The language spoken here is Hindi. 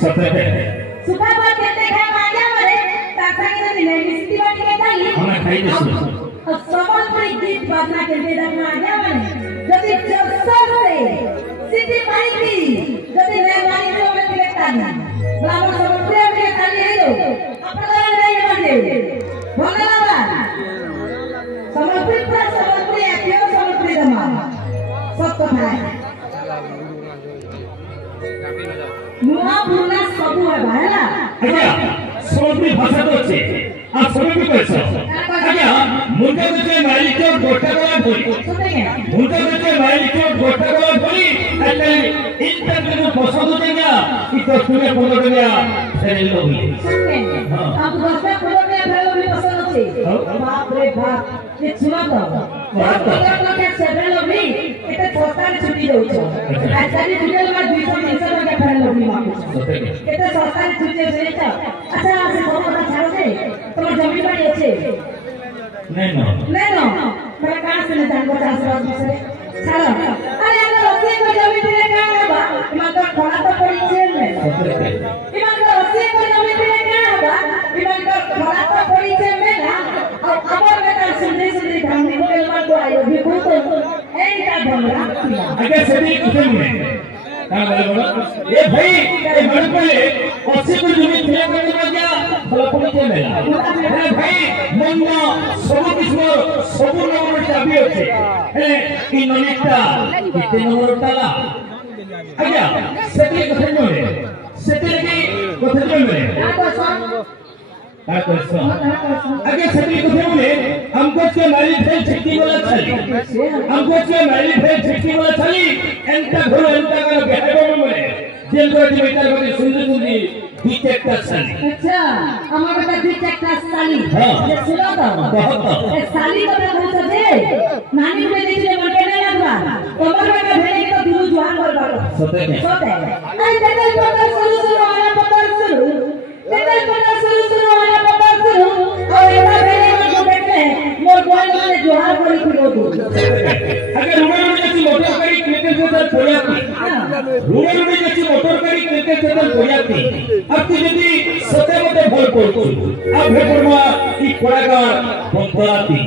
सतते सुखा बात कहते हैं माया मरे ताकि तो नहीं मिस्ती बात के ताली हमें खाई दे सुन समझपुरी गीत बाजना कहते हैं माया मरे जब जब से सिटी माई की जब मैं माई को मैं देखता नहीं बाबा समझपुरी में ताली है तो अपना नहीं मानते भगवान समझपुरी पर समझपुरी है क्यों समझपुरी दमा सब कथा है नुआ पुरना सब है भाईला अच्छा समझपुरी भाषा तो अच्छे आप समझ भी कैसे अच्छा मुंडा बच्चे मारी को गोटा गला बोली मुंडा बच्चे मारी को गोटा गला बोली अरे इंटर में पसंद हो जाएगा कि तो तुम्हें बोलो गया तेरे लोग ही अब दोस्तों बोलो गया फेलो भी पसंद होती बाप रे बाप ये सुना तो बाप रे बाप के सेवन लोग भी इतने सस्ता में छुट्टी दो छो ऐसा नहीं डिटेल में 200-300 का फेलो लोग भी मांगो इतने सस्ता में छुट्टी दे छो अच्छा ऐसे बहुत बड़ा छाड़ो से तुम्हारी जमीन बड़ी अच्छे नहीं मैं कहाँ से नहीं जानता चांसराज में से छाड़ो अरे अगर रस्सी को जमीन पे कहाँ होगा इमान का खड़ा तो पड़ी जेल में इमान का रस्सी को जमीन पे कहाँ होगा इमान का खड़ा तो पड़ी जेल में ना और अबर में तो सुंदरी ढंग को इमान को आयो भी को तो ऐ का ढंगरा अगर सभी कुछ में क्या बोलो ये भाई ये घर पे 80 को जमीन फिर करने लग गया बलपुरी के मेला अरे भाई मन्ना सब किस्म सब नंबर चाबी होते है कि ननिता कितने नंबर ताला आज्ञा सेते कथे में सेते की कथे में आगे सभी को बोले हमको के मारी फेल छिटकी वाला चली हमको के मारी फेल छिटकी वाला चली एंटा घोड़ा एंटा का बेहतर में बोले जेल को बेहतर बने सुंदर डिटेक्टर चली अच्छा हमारे बेटा डिटेक्टर साली ये सुना तो बहुत ए साली को तो बहुत दे नानी को देखिए मटे नहीं लगवा कमर में भेड़े तो दूर जुआन कर बालो सोते आई देखो पता शुरू वाला पता शुरू देखो पता शुरू वाला पता शुरू और ऐसा भेड़े को देखते हैं मोर गोल में जुआन करी फिरो दो अगर रुमेर में जैसी मोटर करी क्रिकेट से तर पोयाती रुमेर में जैसी मोटर करी क्रिकेट से तर पोयाती अब तो यदि सते मते भल पड़ती अब भेटरमा की कोड़ागार बंधराती